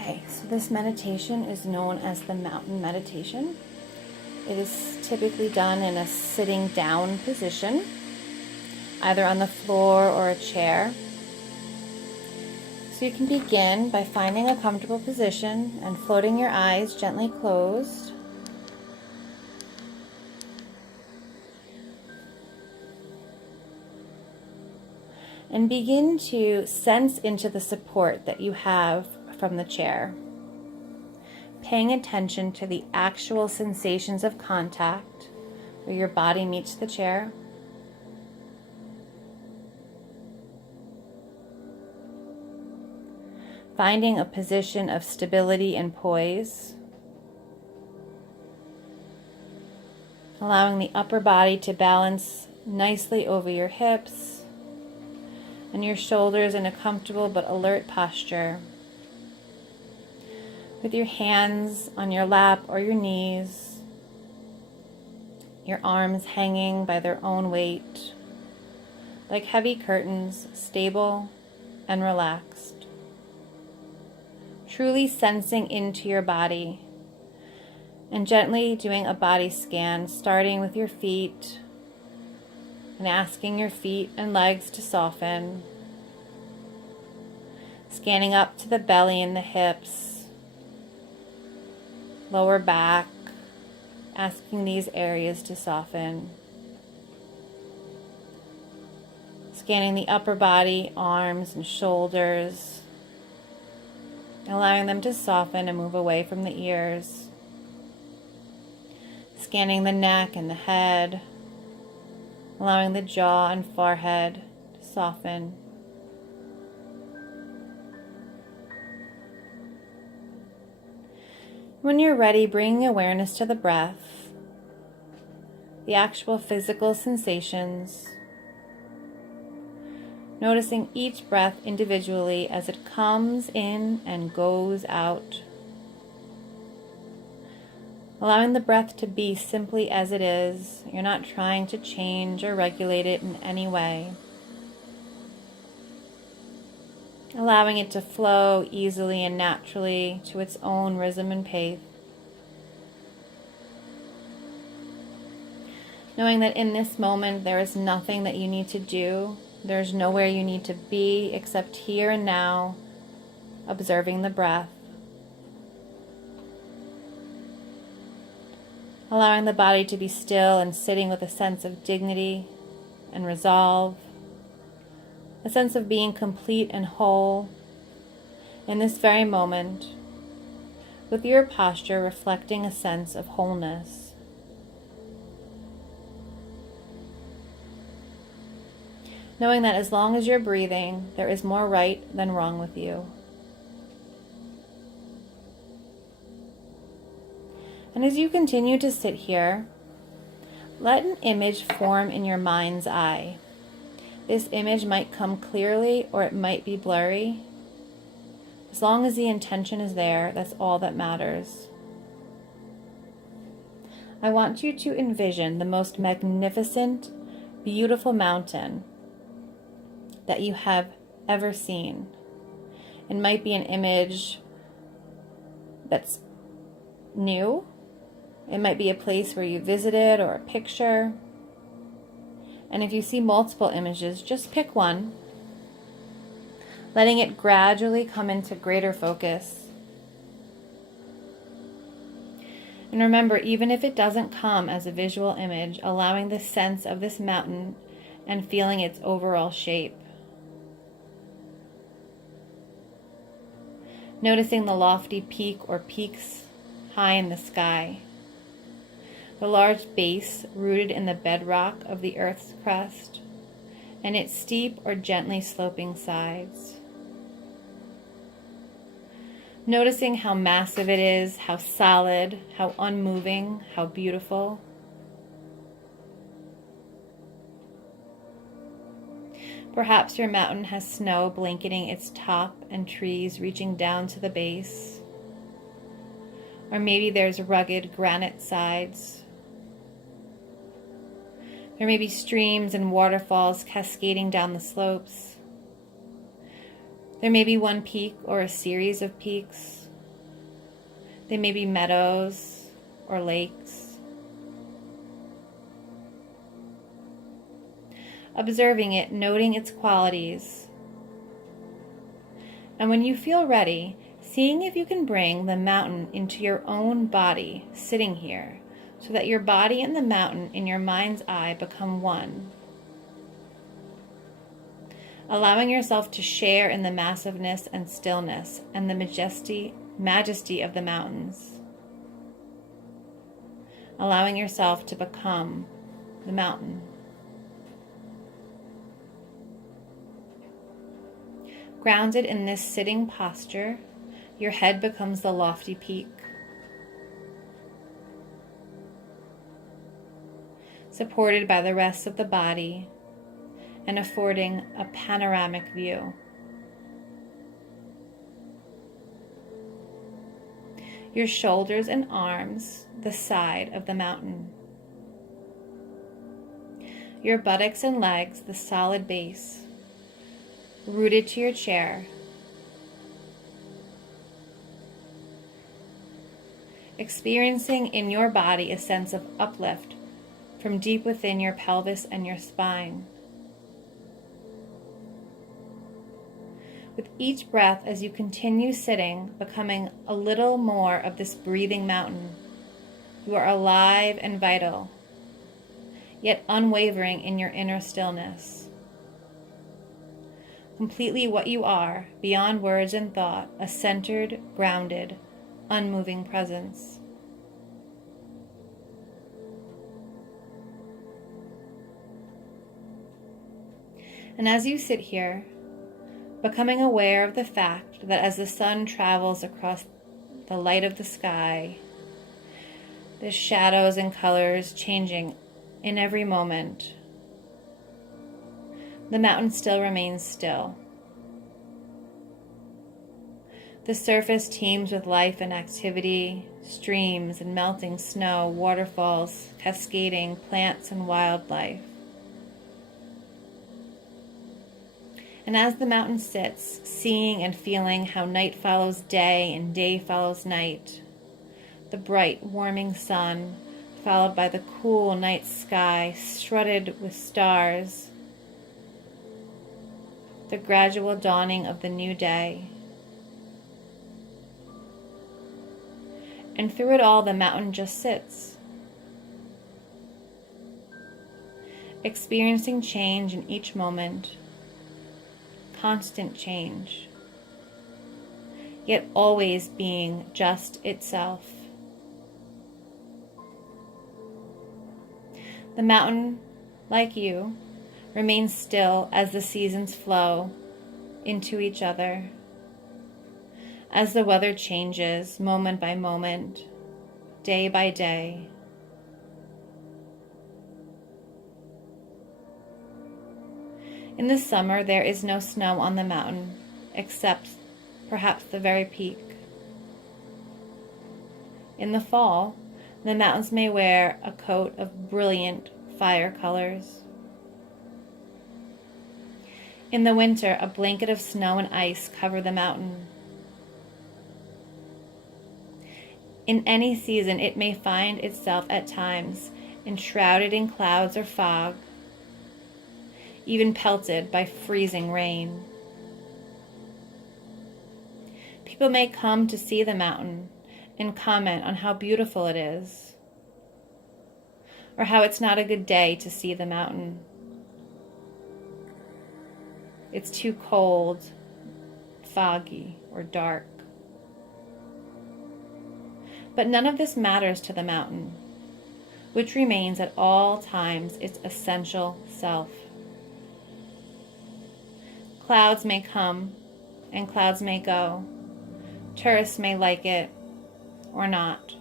Okay, so this meditation is known as the mountain meditation. It is typically done in a sitting down position, either on the floor or a chair. So you can begin by finding a comfortable position and floating your eyes gently closed. And begin to sense into the support that you have from the chair, paying attention to the actual sensations of contact where your body meets the chair. Finding a position of stability and poise. Allowing the upper body to balance nicely over your hips and your shoulders in a comfortable but alert posture. With your hands on your lap or your knees, your arms hanging by their own weight, like heavy curtains, stable and relaxed. Truly sensing into your body and gently doing a body scan, starting with your feet and asking your feet and legs to soften. Scanning up to the belly and the hips, lower back, asking these areas to soften. Scanning the upper body, arms and shoulders, allowing them to soften and move away from the ears. Scanning the neck and the head, allowing the jaw and forehead to soften. When you're ready, bringing awareness to the breath, the actual physical sensations, noticing each breath individually as it comes in and goes out. Allowing the breath to be simply as it is. You're not trying to change or regulate it in any way. Allowing it to flow easily and naturally to its own rhythm and pace. Knowing that in this moment there is nothing that you need to do. There's nowhere you need to be except here and now, observing the breath. Allowing the body to be still and sitting with a sense of dignity and resolve, a sense of being complete and whole in this very moment, with your posture reflecting a sense of wholeness. Knowing that as long as you're breathing, there is more right than wrong with you. And as you continue to sit here, let an image form in your mind's eye. This image might come clearly or it might be blurry. As long as the intention is there, that's all that matters. I want you to envision the most magnificent, beautiful mountain that you have ever seen. It might be an image that's new. It might be a place where you visited or a picture. And if you see multiple images, just pick one, letting it gradually come into greater focus. And remember, even if it doesn't come as a visual image, allowing the sense of this mountain and feeling its overall shape. Noticing the lofty peak or peaks high in the sky. The large base rooted in the bedrock of the Earth's crust, and its steep or gently sloping sides. Noticing how massive it is, how solid, how unmoving, how beautiful. Perhaps your mountain has snow blanketing its top and trees reaching down to the base. Or maybe there's rugged granite sides. There may be streams and waterfalls cascading down the slopes. There may be one peak or a series of peaks. They may be meadows or lakes. Observing it, noting its qualities. And when you feel ready, seeing if you can bring the mountain into your own body sitting here, so that your body and the mountain in your mind's eye become one. Allowing yourself to share in the massiveness and stillness and the majesty of the mountains. Allowing yourself to become the mountain. Grounded in this sitting posture, your head becomes the lofty peak. Supported by the rest of the body and affording a panoramic view. Your shoulders and arms, the side of the mountain. Your buttocks and legs, the solid base, rooted to your chair. Experiencing in your body a sense of uplift from deep within your pelvis and your spine. With each breath, as you continue sitting, becoming a little more of this breathing mountain, you are alive and vital, yet unwavering in your inner stillness. Completely what you are, beyond words and thought, a centered, grounded, unmoving presence. And as you sit here, becoming aware of the fact that as the sun travels across the light of the sky, the shadows and colors changing in every moment, the mountain still remains still. The surface teems with life and activity, streams and melting snow, waterfalls, cascading, plants and wildlife. And as the mountain sits, seeing and feeling how night follows day and day follows night, the bright, warming sun, followed by the cool night sky, strutted with stars, the gradual dawning of the new day. And through it all, the mountain just sits, experiencing change in each moment, constant change, yet always being just itself. The mountain, like you, remains still as the seasons flow into each other, as the weather changes moment by moment, day by day. In the summer, there is no snow on the mountain, except perhaps the very peak. In the fall, the mountains may wear a coat of brilliant fire colors. In the winter, a blanket of snow and ice cover the mountain. In any season, it may find itself at times enshrouded in clouds or fog, even pelted by freezing rain. People may come to see the mountain and comment on how beautiful it is, or how it's not a good day to see the mountain. It's too cold, foggy, or dark. But none of this matters to the mountain, which remains at all times its essential self. Clouds may come and clouds may go. Tourists may like it or not.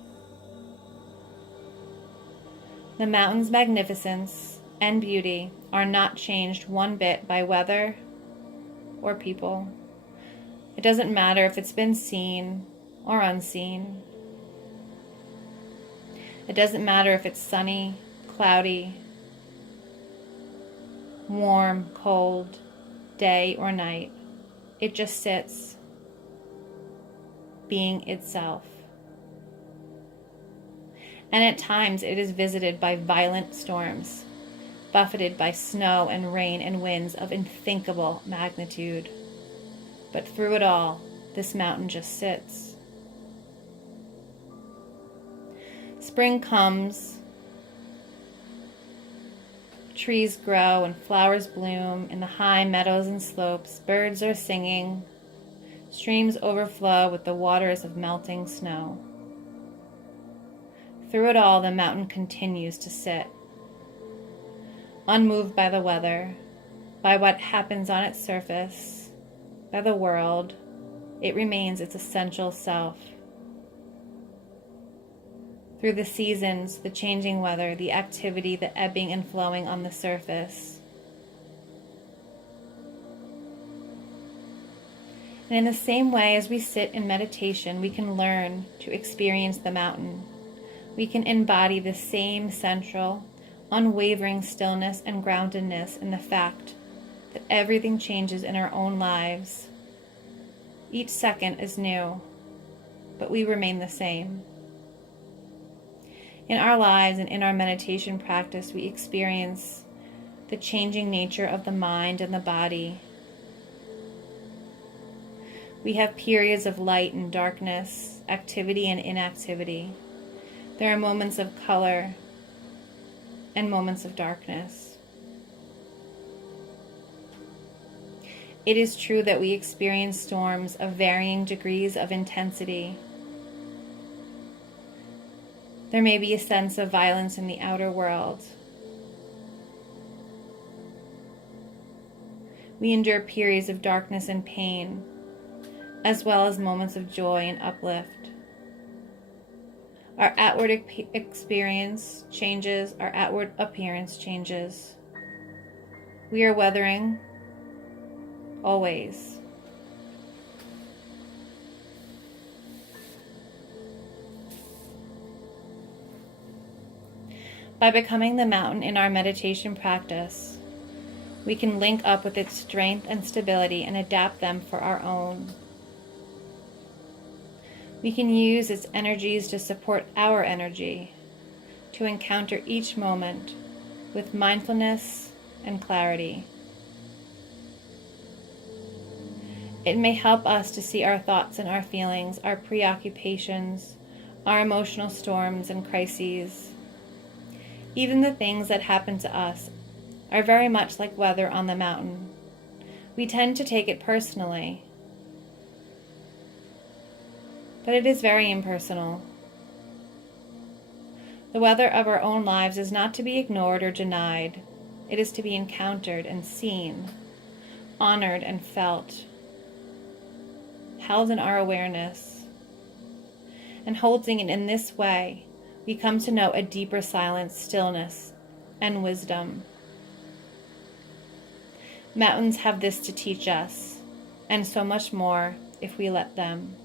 The mountain's magnificence and beauty are not changed one bit by weather or people. It doesn't matter if it's been seen or unseen. It doesn't matter if it's sunny, cloudy, warm, cold, day or night. It just sits, being itself. and at times it is visited by violent storms, buffeted by snow and rain and winds of unthinkable magnitude. But through it all, this mountain just sits. Spring comes, trees grow and flowers bloom in the high meadows and slopes, birds are singing, streams overflow with the waters of melting snow. Through it all, the mountain continues to sit, unmoved by the weather, by what happens on its surface, by the world. It remains its essential self. Through the seasons, the changing weather, the activity, the ebbing and flowing on the surface. And in the same way as we sit in meditation, we can learn to experience the mountain. We can embody the same central, unwavering stillness and groundedness in the fact that everything changes in our own lives. Each second is new, but we remain the same. In our lives and in our meditation practice, we experience the changing nature of the mind and the body. We have periods of light and darkness, activity and inactivity. There are moments of color and moments of darkness. It is true that we experience storms of varying degrees of intensity. There may be a sense of violence in the outer world. We endure periods of darkness and pain, as well as moments of joy and uplift. Our outward experience changes, our outward appearance changes. We are weathering always. By becoming the mountain in our meditation practice, we can link up with its strength and stability and adapt them for our own. We can use its energies to support our energy, to encounter each moment with mindfulness and clarity. It may help us to see our thoughts and our feelings, our preoccupations, our emotional storms and crises. Even the things that happen to us are very much like weather on the mountain. We tend to take it personally, but it is very impersonal. The weather of our own lives is not to be ignored or denied. It is to be encountered and seen, honored and felt, held in our awareness. And holding it in this way, we come to know a deeper silence, stillness, and wisdom. Mountains have this to teach us, and so much more if we let them.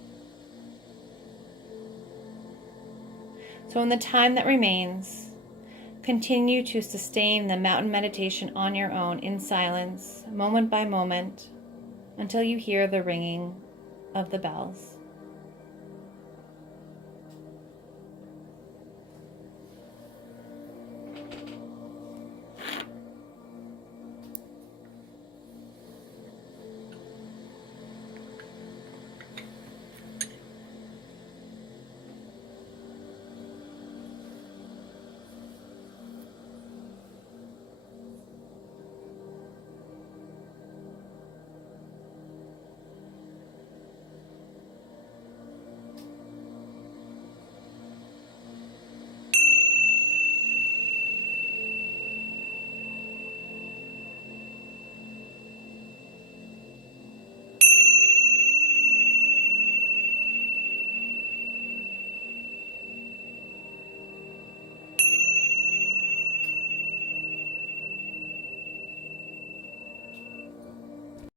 So in the time that remains, continue to sustain the mountain meditation on your own in silence, moment by moment, until you hear the ringing of the bells.